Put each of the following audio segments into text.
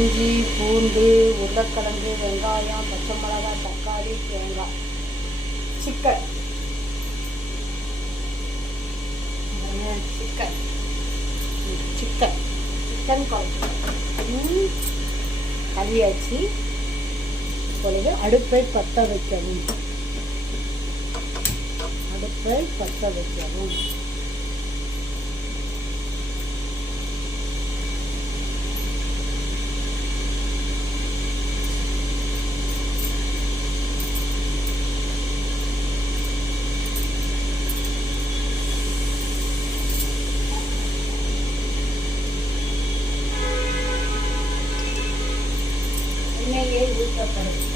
இஞ்சி, பூண்டு, உருளைக்கிழங்கு, வெங்காயம், பச்சை மிளகாய், தக்காளி, தேங்காய், சிக்கன் சிக்கன் சிக்கன் சிக்கன் குழம்பு கறியாச்சு. இப்பொழுது அடுப்பை பற்ற வைக்கவும். அடுப்பை பற்ற வைக்கவும். எண்ணெயை ஊற்றப்படுகிறது.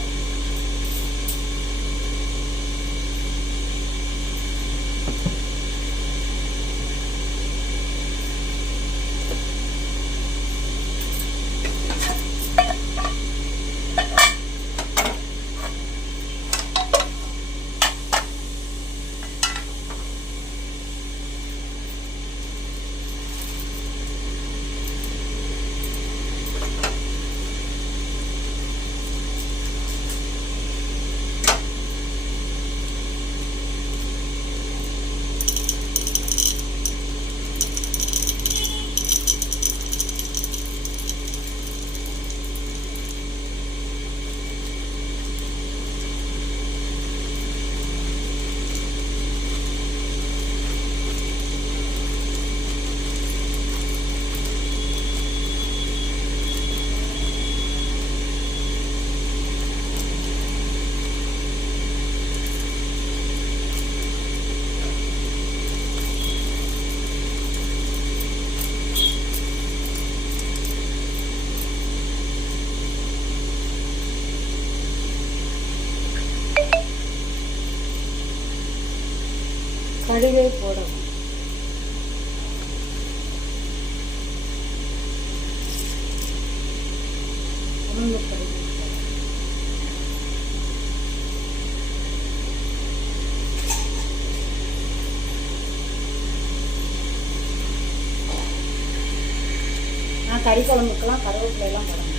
கடுகை போடவும். உளுந்து கடுகு நான் கறி குழம்புக்கெல்லாம் கருவேப்பிலை எல்லாம் போடணும்.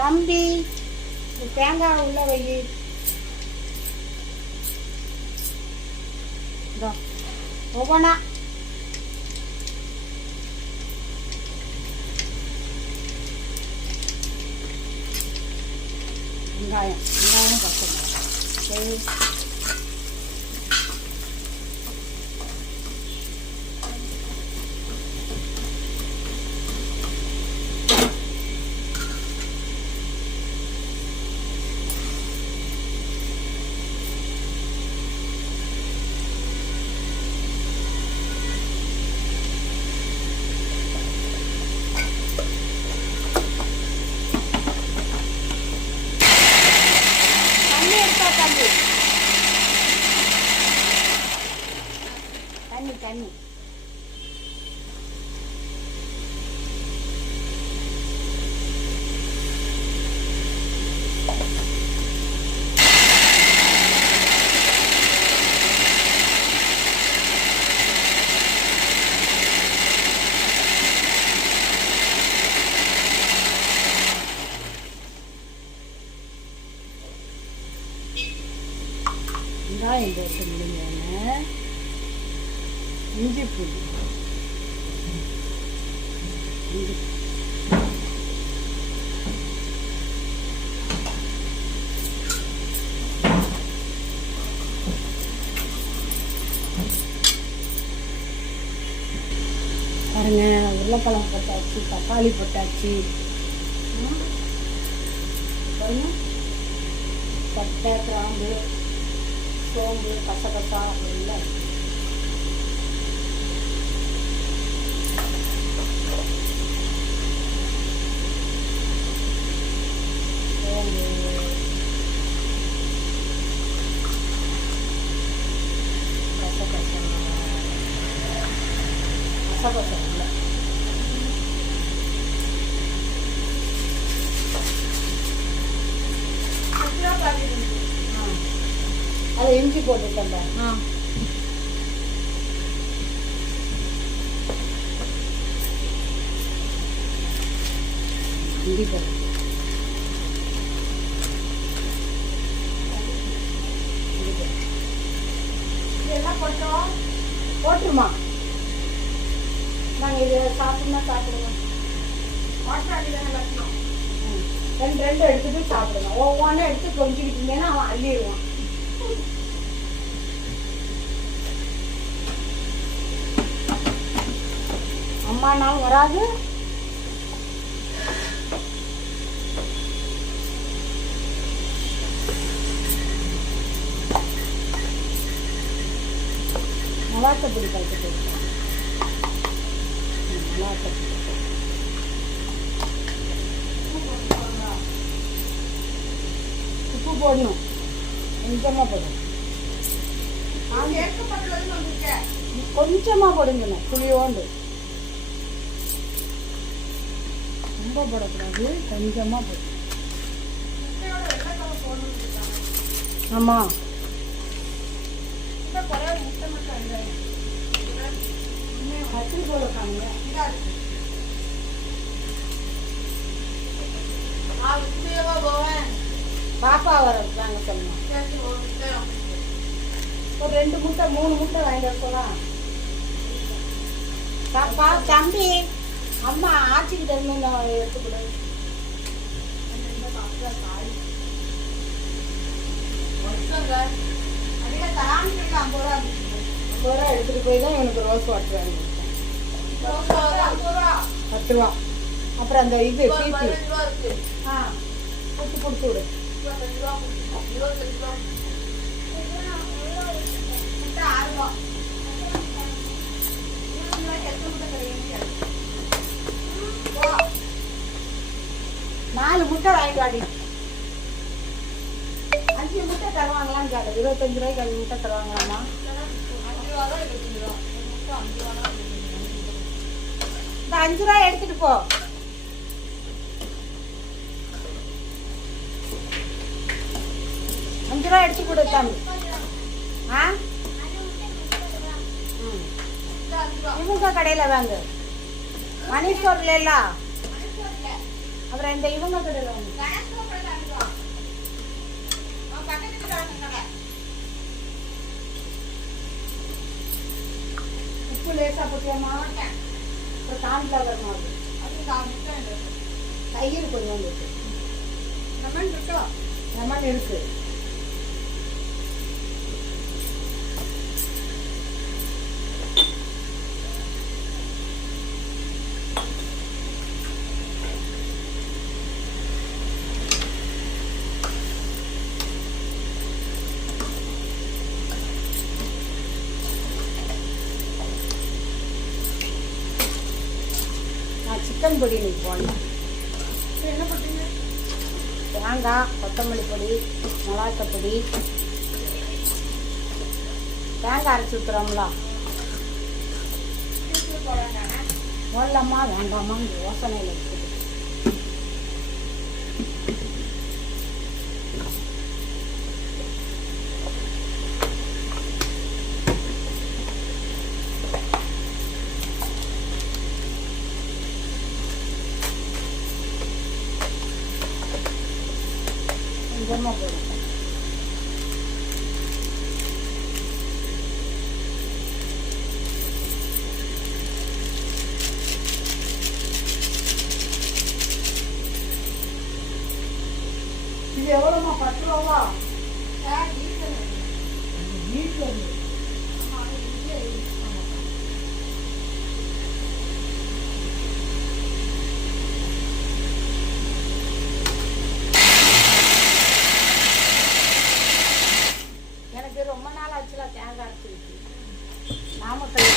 தம்பி தேங்காய் உள்ள வை. ஒவ்வொன்றா வெங்காயம் பச்சை மிளகாய். தண்ணி வெங்காயம் போட்டு முடிஞ்சோடனே இஞ்சி பூண்டு பாருங்க, உருளைக்கிழங்கு போட்டாச்சு, தக்காளி போட்டாச்சு, பட்டை, கிராம்பு, சோம்பு, கசகசா எல்லாம் சோம்பு, கசகசா இல்லை அதில் இஞ்சி போட்டுட்டேன். இஞ்சி போட்டு இதெல்லாம் போட்டுருமா. நாங்கள் இதை சாப்பிட்னா சாப்பிடுவோம். ரெண்டு எடுத்துட்டு சாப்பிடுவோம். ஒவ்வொன்றும் எடுத்து கொஞ்சிக்கிட்டு இருந்தேன்னா அவன் அள்ளிடுவான். அம்மானாலும் வராது. மிளகாத்தப்பொடி கலந்து போட்டுருக்கேன். மிளகாத்தப்பொடி உப்பு போடணும். கொஞ்சமாக போடணும். கொஞ்சமாக போடுங்கண்ணா. புளியோண்டு ரொம்ப போடக்கூடாது. கொஞ்சமாக போடும். ஆமாம். கத்திரி போடுறாங்க. பாப்பா வர்றாங்க சொன்னோம். ஒரு 2 முட்டை 3 முட்டை வாங்கிட்டு போகலாம். பாப்பா தம்பி அம்மா ஆச்சிக்கிட்ட இருந்து எடுத்துக்கூடாது. எடுத்துட்டு போய் தான் எனக்கு ரோஸ் வாட்டர் வாங்கி கொடுத்தேன். 10 ரூபா. அப்புறம் அந்த இது பிபி கொடுத்து விடு. நாலு முட்டை வாங்கிட்டு வாடி. 5 முட்டை தருவாங்களான்னு கேட்டது. 25 ரூபாய்க்கு 5 முட்டை தருவாங்களாமா? இந்த 5 ரூபாய் எடுத்துட்டு போ. ரூபா எடுத்து கொடுத்தாங்க. இவங்க கடையில வாங்க. மணி ஸ்டோர்ல இல்ல, அப்புறம் இந்த இவங்க கடையில வாங்க. உப்பு லேசா போட்டியாமா? அப்புறம் கான்ஃபிளவர் மாவு, தயிர் கொஞ்சம் இருக்கு. லெமன் இருக்கா? லெமன் இருக்கு. சிக்கன் பொடி இன்னைக்கு போடணும். என்ன பண்ணுறீங்க? தேங்காய், கொத்தமல்லி பொடி, மிளகாய் பொடி, தேங்காய் அரைச்சி ஊற்றுறோம்ல. போடலாமா வேண்டாமா யோசனையில் இருக்குது. கொஞ்சமாக போடும். இது எவ்வளோமா? 10 ரூபாவா? வீட்டில் ரொம்ப நாள் ஆச்சுல தேங்காய் அரைச்சி நாமக்கல்.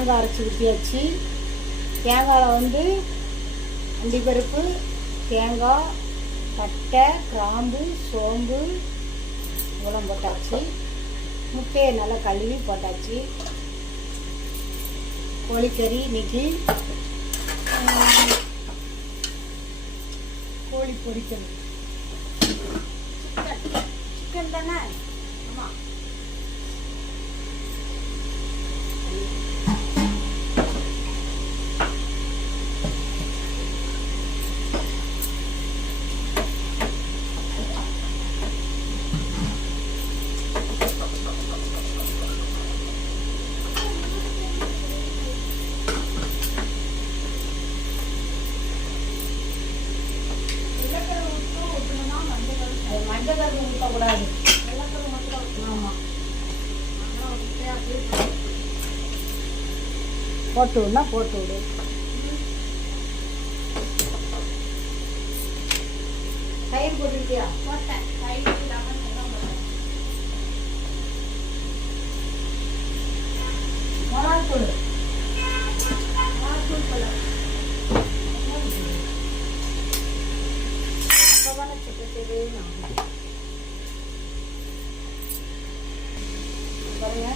தேங்காய் அரைச்சி ஊற்றியாச்சு. தேங்காயில் வந்து அண்டிப்பருப்பு, தேங்காய், பட்டை, கிராம்பு, சோம்பு இவ்வளோ போட்டாச்சு. முட்டையை நல்லா கழுவி போட்டாச்சு. கோழிக்கறி இன்னைக்கு கோழி பொரிக்கணும். சிக்கன் தானே? ஆமாம். மஞ்சள் ஊற்றக்கூடாது. ஆமாம், போட்டு விடனா போட்டு விடு. தயிர் போட்டுருக்கியா? போட்டேன். தயிர் மிளகாத்தூள் அப்போதானே சிக்கன் பாருங்க.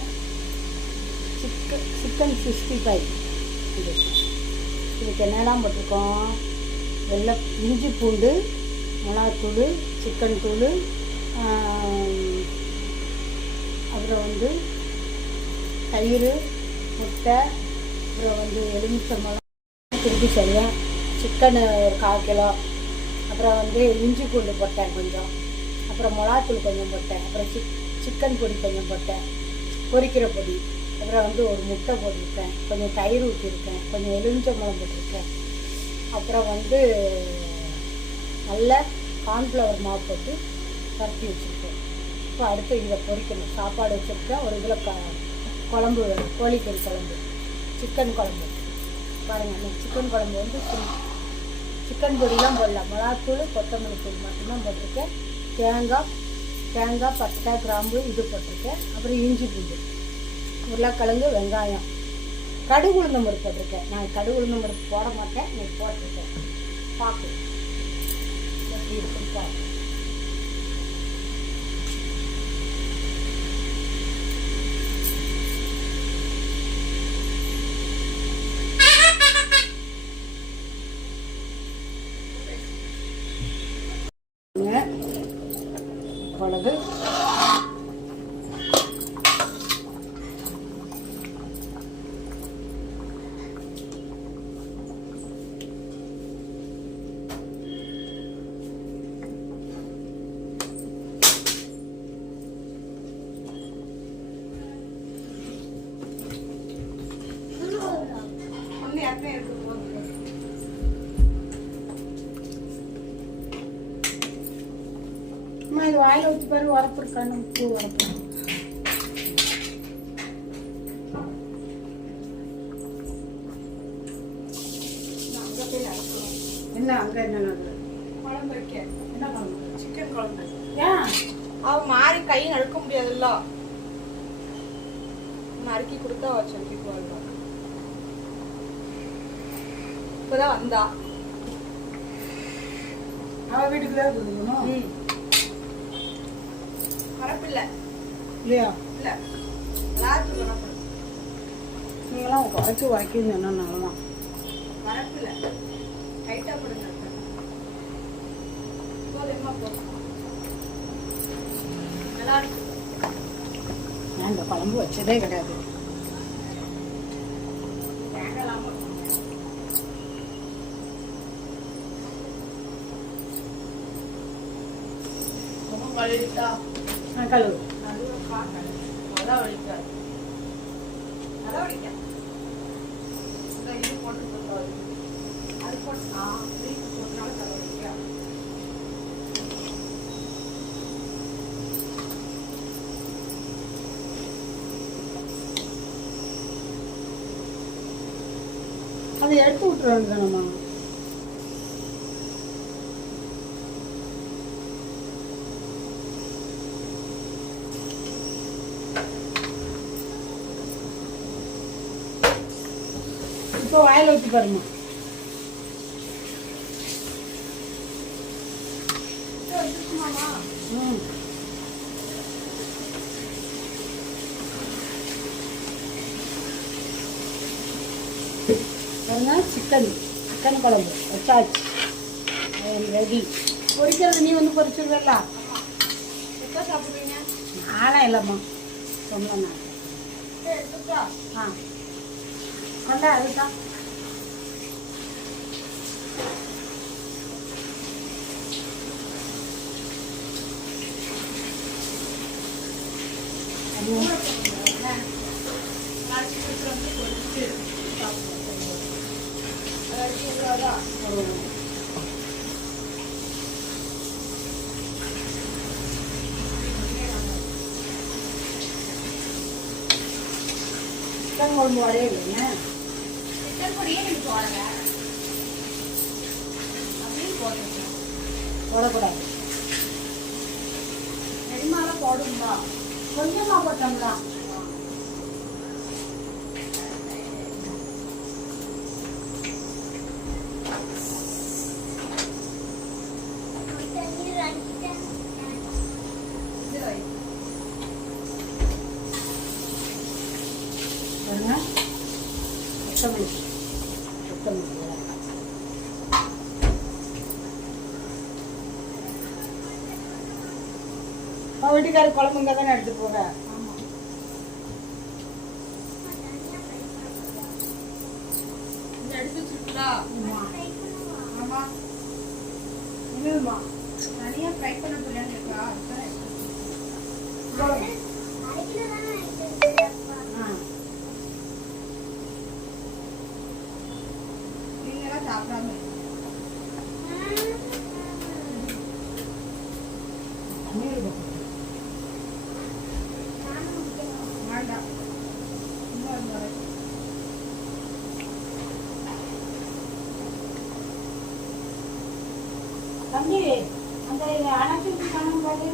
சிக்கன் 65 இதுக்கு என்னெல்லாம் போட்டிருக்கோம்? இஞ்சி பூண்டு, மிளகாத்தூள், சிக்கன் தூள், அப்புறம் வந்து தயிர், முட்டை, அப்புறம் வந்து எலுமிச்சம்பழம், திருப்பி செய்வேன். சிக்கன் ஒரு 1/4 கிலோ, அப்புறம் வந்து இஞ்சி பூண்டு போட்டேன் கொஞ்சம், அப்புறம் மிளகாத்தூள் கொஞ்சம் போட்டேன், அப்புறம் சிக்கன் பொடி கொஞ்சம் போட்டேன், பொரிக்கிற பொடி, அப்புறம் வந்து ஒரு முட்டை போட்டிருக்கேன், கொஞ்சம் தயிர் ஊற்றிருக்கேன், கொஞ்சம் எலுமிச்சம்பழம் போட்டிருக்கேன், அப்புறம் வந்து நல்ல கார்ன்ஃப்ளவர் மாவு போட்டு பரப்பி வச்சுருக்கேன். இப்போ அடுத்து இதை பொரிக்கணும். சாப்பாடு வச்சுருக்கேன். ஒரு இதில் குழம்பு, கோழிக்கறி குழம்பு, சிக்கன் குழம்பு. பாருங்கள், அந்த சிக்கன் குழம்பு வந்து சிக்கன் பொடிலாம் போடலாம். மிளகாத்தூள், கொத்தமல்லி தூள் மட்டும்தான் போட்டிருக்கேன். தேங்காய், பட்டை, கிராம்பு இது போட்டிருக்கேன். அப்புறம் இஞ்சி பூண்டு, உருளைக்கிழங்கு, வெங்காயம், கடுகு உளுந்தம் பருப்பு போட்டிருக்கேன். நான் கடுகு உளுந்தம் பருப்பு போட மாட்டேன், நீ போட்டிருக்கேன். பார்க்கு எப்படி இருக்குன்னு பார்த்து. மிளகு, இது வாயில் ஊற்றி பாரு. உரப்பு இருக்கான்னு, உப்பு உரப்பு. என்ன அங்கே என்ன குழம்பு வைக்க? என்ன குழம்பு? சிக்கன் குழம்பு. ஏன் அவ மாறி கை நடுக்க முடியாதுல்ல, நறுக்கி கொடுத்தா வச்சு போடுவா. இப்போதான் வந்தா அவ வீட்டுக்குள்ளே கொடுக்கணும். வரப்பில்லை இல்லையா? இல்லை, எல்லாத்துக்கும் வரப்பு. நீங்களாம் குறைச்சி உரைக்குன்னு சொன்னாங்களாம். வரப்பில்லை, டைட்டாக போடுங்க. போதுமா? போதும், நல்லா இருக்கு. நான் இந்த குழம்பு வச்சதே கிடையாது. கழுவு நல்லா வலிக்காது. நல்லா வலிக்க இது போட்டு அது போட்டு போட்டனால தலை வலிக்க. அதை எடுத்து விட்டுருவாங்க தானம்மா. இப்போ வாயில் ஊற்றி பாருங்க. ம் பாருங்க, சிக்கன் குழம்பு வச்சாச்சு. ரெடி. பொரிக்கிறது நீ வந்து பொரிச்சிருவல்ல? எப்போ சாப்பிடுவீங்க? நானும் இல்லைம்மா, சொன்னேன் நான். ஆ கொண்டா, அதுதான். சிக்கன் குழம்பு வரையே இல்லைங்க. சிக்கன் பொடியே எனக்கு போடல அப்படின்னு போடக்கூடாது. ரெடிமால போடுங்களா? கொஞ்சமாக போட்டோம்ங்களா? வீட்டுக்காரர் குழம்புங்க தானே எடுத்துட்டு போக. தனியா ஃப்ரை பண்ண பிள்ளைங்க இருக்கா? நீங்களாம் சாப்பிடாம தம்பி, அந்த அணைச்சிட்டு காணும் பாரு.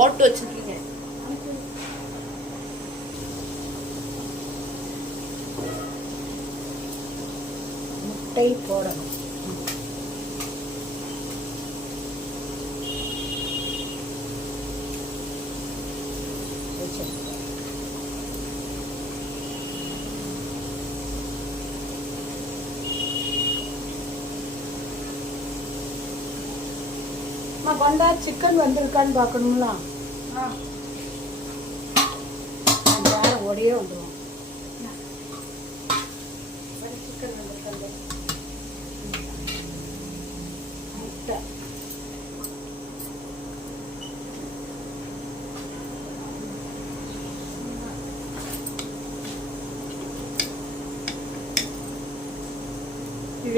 ஓட்டு வச்சிருக்கீங்க. முட்டை போடணும். கொண்டா, சிக்கன் வந்திருக்கான்னு பார்க்கணுங்களா? வேற ஓடியே வந்துடும். சிக்கன் வந்திருக்காங்க. முட்டை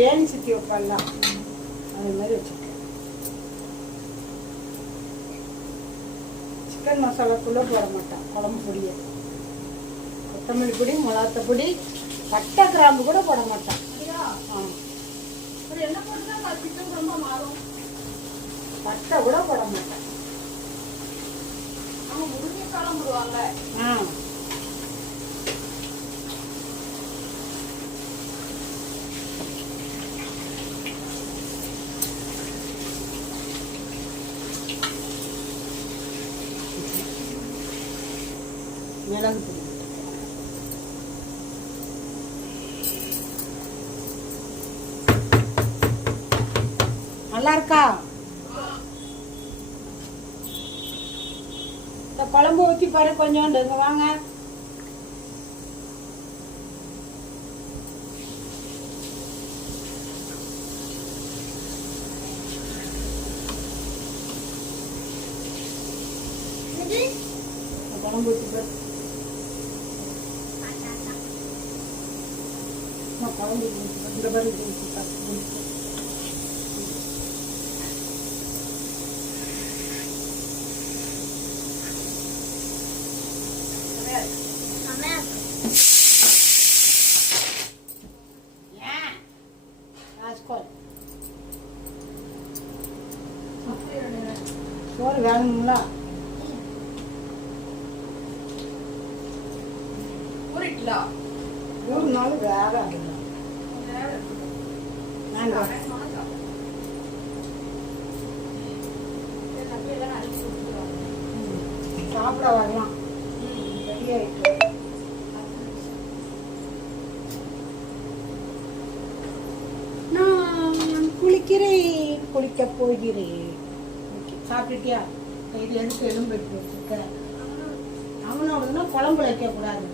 வேணி சுற்றி வைப்பாங்கலாம், அது மாதிரி வச்சுருக்கேன். சிக்கன் மசாலாக்குள்ளே போட மாட்டான், குழம்பு பொடியை. கொத்தமல்லி பொடி, மிளகாத்த பொடி, பட்டை கிராம்பு கூட போட மாட்டான். ஆமாம், என்ன போட்டுதான் சிக்கன் ரொம்ப மாறும். பட்டை கூட போட மாட்டான். அவங்க முருங்கைக்காலம் போடுவாங்க. மிளகு பொடி நல்லா இருக்கா? இந்த குழம்பு ஊற்றி பாரு கொஞ்சோண்டு. இங்க வாங்க. குழம்பு ஊற்றி பாரு. குழம்பு இந்த மாதிரி சோறு வேணுங்களா? வீட்டுல ஒரு நாள் வேற அதுதான் நாங்கள் சாப்பிட வரலாம் ரெடி ஆயிட்டு நான் குளிக்கிறேன் குளிக்க போகிறேன் சாப்பிட்டுட்டியா இது எதுக்கு எலும்பு எடுத்து வச்சிருக்க அவனோடதுன்னா குழம்புல வைக்கக்கூடாது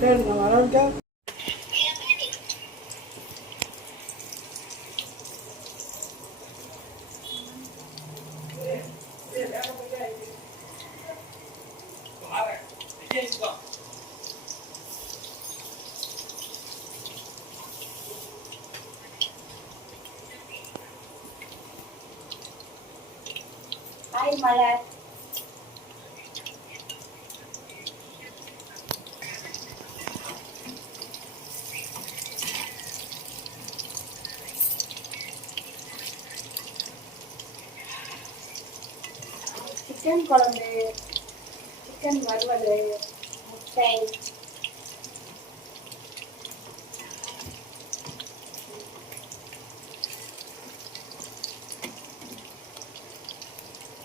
சரி நான் வரேன் ஹாய் மலர் சிக்கன் குழம்பு சிக்கன் வறுவல் முட்டை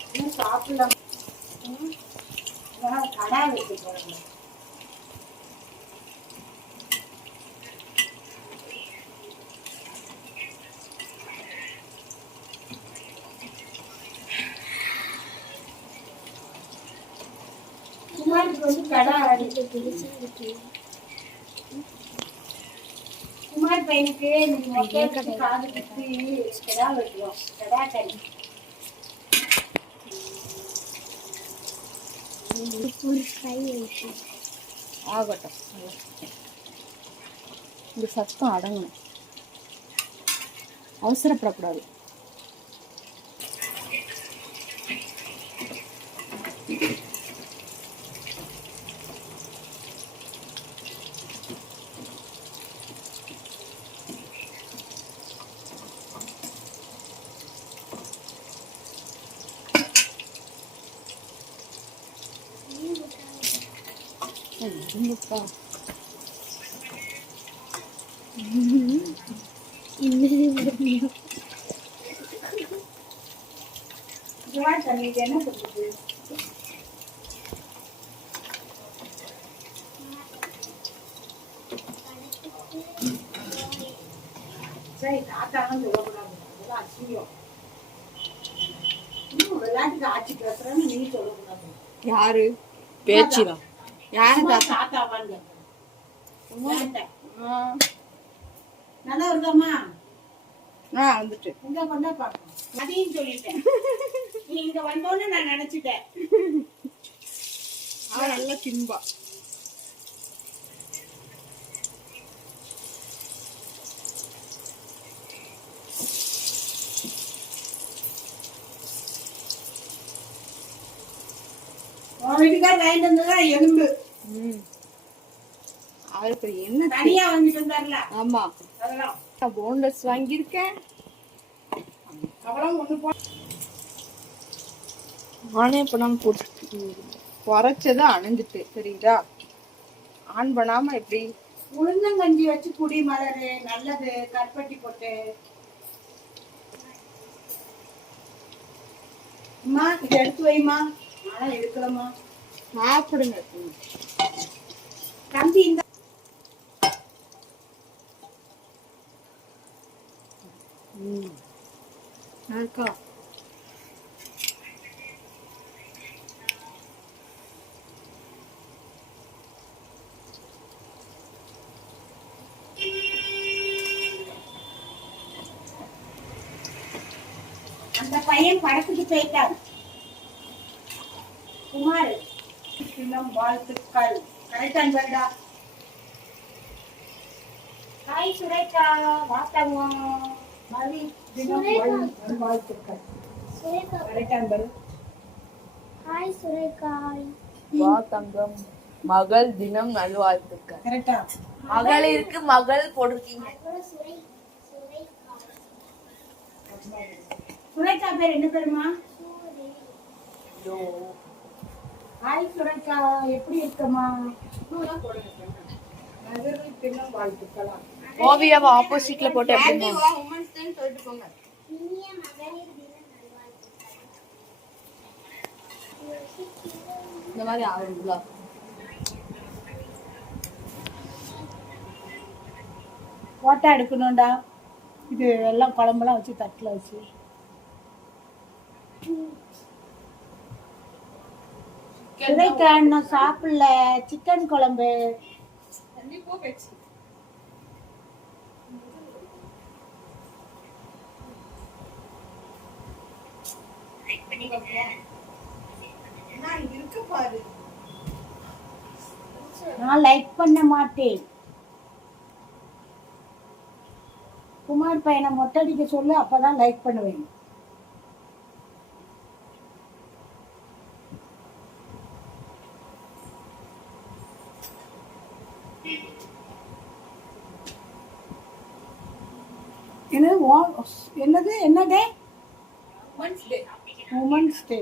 இன்னும் சாப்பிடலாம் கடா வச்சு போடுங்க குமாருக்கு வந்து கடா குமார் பையனுக்கு காது குத்தி கடா வெட்டுவோம் கடா கறி ஆகட்டும் இந்த சத்தம் அடங்கணும் அவசரப்படக்கூடாது தண்ணிக்கு என்ன சொல்றது சரி தாத்தான்னு சொல்லக்கூடாது அதெல்லாம் அசிங்கம் இன்னும் விளையாட்டுக்கு ஆட்சி பேசுறேன்னு நீ சொல்லக்கூடாது யாரு பேச்சுதான் யாரு தாத்தாவான்னு நல்லா இருக்காமா வந்துட்டு இங்க கொண்டா பாப்போம் அதையும் சொல்லிட்டேன் நீ இங்க வந்தோன்னு நான் நினைச்சிட்டேன் நல்லா தின்பா உன் வீட்டுக்கார வாங்கிட்டு வந்ததுதான் எலும்பு அவருக்கு என்ன தனியா வாங்கிட்டு வந்தார்ல ஆமா அதெல்லாம் போன்லெஸ் வாங்கியிருக்கேன் அவ்வளவு ஒண்ணு போ ஆனே பண்ணாம போட்டு குறைச்சது அணைஞ்சிட்டு சரிங்களா ஆன் பண்ணாம எப்படி உளுந்தங்கஞ்சி வச்சு குடி மலரு நல்லது கற்பட்டி போட்டு அம்மா இதை எடுத்து வைமா ஆனா எடுக்கலம்மா சாப்பிடுங்க தம்பி இந்த இருக்கா அந்த பையன் படத்துக்கு போயிட்டான் குமார் தினம் வாழ்த்துக்கள். கரெக்டான பேருடா. ஹாய் சுரேகா, வாத்தாங்க. மதி தினம் வாழ்த்துக்கள். கரெக்டான பேரு. ஹாய் சுரேகா. வா தங்கம், மகள் தினம் நல்வாழ்த்துக்கள். கரெக்டா? மகளிருக்கு மகள் போட்டிருக்கீங்க. சுரேகா பேர் என்ன பேருமா? ஹாய் சுரேகா, எப்படி இருக்கமா? மகளிர் தினம் வாழ்த்துக்களா? ஓவியாவை ஆப்போசிட்ல போட்டு எப்படி இனிய மகளிர் தின நல்வாழ்த்துக்கள். இந்த மாதிரி ஆகுங்களா? போட்டோ எடுக்கணும்டா. இது எல்லாம் குழம்பெல்லாம் வச்சு தட்டில் வச்சு. சுரேகா இன்னும் சாப்பிடல. சிக்கன் குழம்பு. நான் லைக் பண்ண மாட்டேன். குமார் பையனை மொட்டை அடிக்க சொல்லு, அப்பதான் லைக் பண்ணுவேன். என்னது என்ன டே? உமன்ஸ் டே.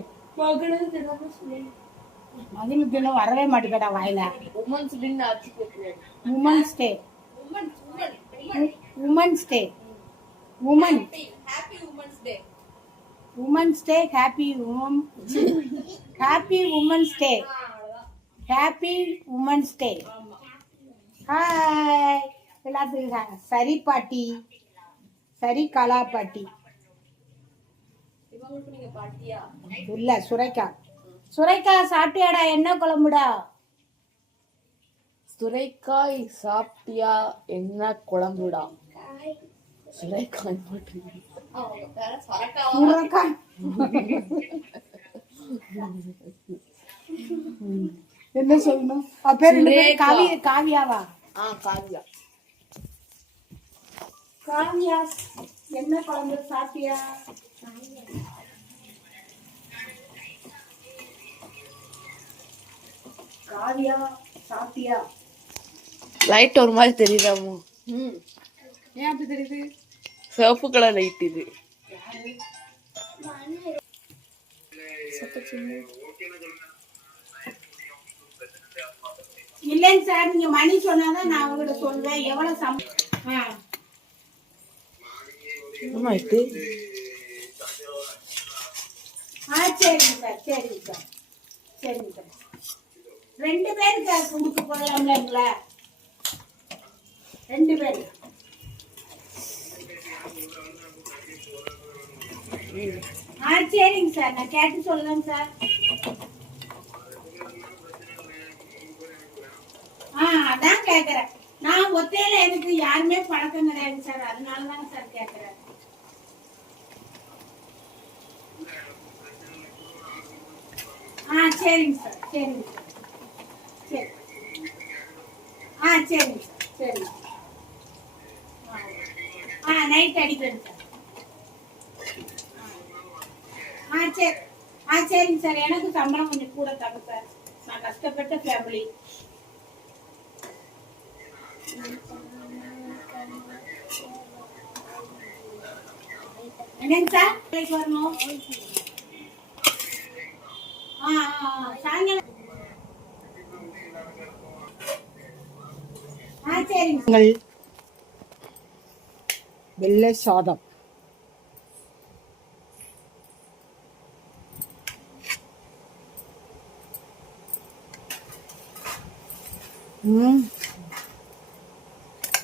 மகளிர் தினம் வரவே மாட்டேங்கடா வாயில. Women's day. Women's day. Woman women's day. Happy women's day. Happy women's day. Hi எல்லாத்துக்கும். சரி பாட்டி. சரி கலா பாட்டி. இல்ல சுரைக்கா. சுரைக்கா சாப்பிட்டியாடா? என்ன குழம்புடா? சுரைக்காய் சாப்பிட்டியா? என்ன குழம்புடா? சுரைக்காய் போட்டு சுரைக்காய். என்ன சொல்லணும்? பேர் காவியாவா? காவியா. காவியா என்ன குழம்பு சாப்பிட்டியா? காவியா சாப்பிட்டியா? லைட் ஒரு மாதிரி தெரியுதாமோ? ஏன் அப்படி தெரியுது? சிவப்பு கலர் லைட் இது. இல்லைங்க சார், நீங்க மணி சொன்னாதான் நான் உங்ககிட்ட சொல்வேன் எவ்வளவு சரிங்க சார். சரிங்க சார். சரிங்க சார். 2 பேருக்கு குடுக்க போடலாம்ல? 2 பேரு. சரிங்க சார், நான் கேட்டு சொல்லுங்க சார். அதான் கேக்குறேன். நான் ஒத்தையில எனக்கு யாருமே பழக்கம் கிடையாது சார், அதனாலதாங்க சார் கேக்குறேன். சரிங்க சார். சரிங்க சார். சரி. சரிங்க சார். சரிங்க. நைட் அடிக்கிறேன் சார். சரி. சரிங்க சார். எனக்கு சம்பளம் கொஞ்சம் கூட தாங்க சார். நான் கஷ்டப்பட்ட ஃபேமிலி. என்னங்க சார்? வரணும். சாயங்காலம். சரிங்க. வெள்ளை சாதம்.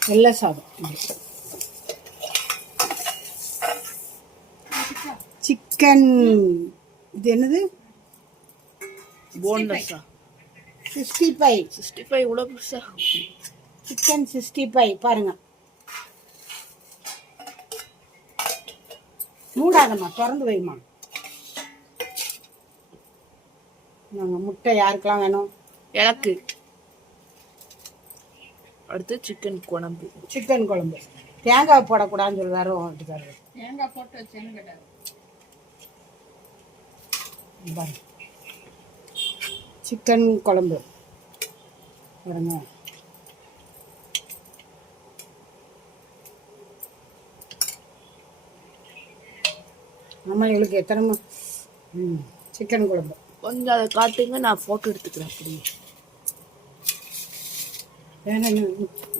வெள்ளை சாதம். சிக்கன். இது என்னது? போன்லெஸ்ஸா? 65. 65 கூட புதுசா. சிக்கன் 65 பாருங்க. மூடாதம்மா, திறந்து வைமா. நாங்கள் முட்டை யாருக்கெல்லாம் வேணும்? எனக்கு. அடுத்து சிக்கன் குழம்பு. சிக்கன் குழம்பு. தேங்காய் போடக்கூடாதுன்னு சொல்லுவாரு வீட்டுக்காரரு. தேங்காய் போட்டு வச்சேன்னு கிடையாது. சிக்கன் குழம்பு பாருங்க. ஆமா, எங்களுக்கு எத்தனை சிக்கன் குழம்பு. கொஞ்சம் அதை காட்டுங்க, நான் போட்டோ எடுத்துக்கிறேன். அப்படி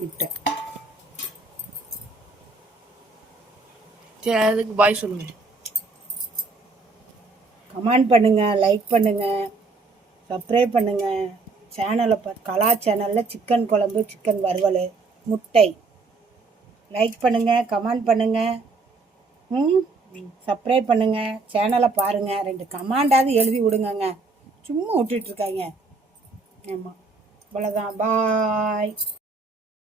முட்டை. சரி, அதுக்கு பாய் சொல்லுங்க. கமெண்ட் பண்ணுங்க, லைக் பண்ணுங்க, சப்ஸ்கிரைப் பண்ணுங்க. சேனலை கலா சேனலில் சிக்கன் குழம்பு, சிக்கன் வறுவல், முட்டை. லைக் பண்ணுங்க, கமெண்ட் பண்ணுங்க, சப்ஸ்கிரைப் பண்ணுங்க. சேனலை பாருங்க. 2 கமெண்டாவது எழுதி விடுங்கங்க. சும்மா விட்டுட்டு இருக்காங்க. ஆமாம், அவ்வளோதான். பாய்.